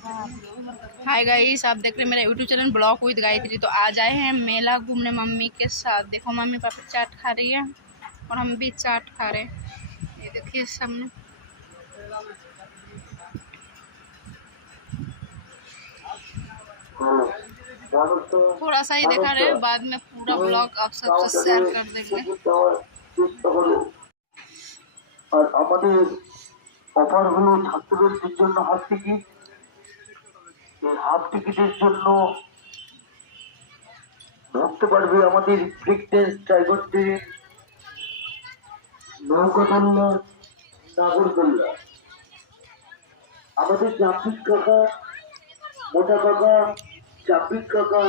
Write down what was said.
Hi guys, आप देख रहे हैं मेरा YouTube channel blog with Gayatri. तो आज आए हैं मेला घूमने मम्मी के साथ। देखो मम्मी पापा चाट खा रही है और हम भी चाट खा रहे हैं। ये देखिए सामने। थोड़ा सा ही दिखा रहे हैं, बाद में पूरा ब्लॉग आप सबसे शेयर कर देंगे। আর আমাদের অফারগুলো ছাত্রদের জন্য হাফ টিকিট। এই হাফ টিকিটের জন্য ধরতে পারবে আমাদের ব্রেক ড্যান্স, টাইগার ট্রেন, নৌকাদোল্লা, নাগরদোল্লা। আমাদের জাফির কাকা, মোটা কাকা, জাফির কাকা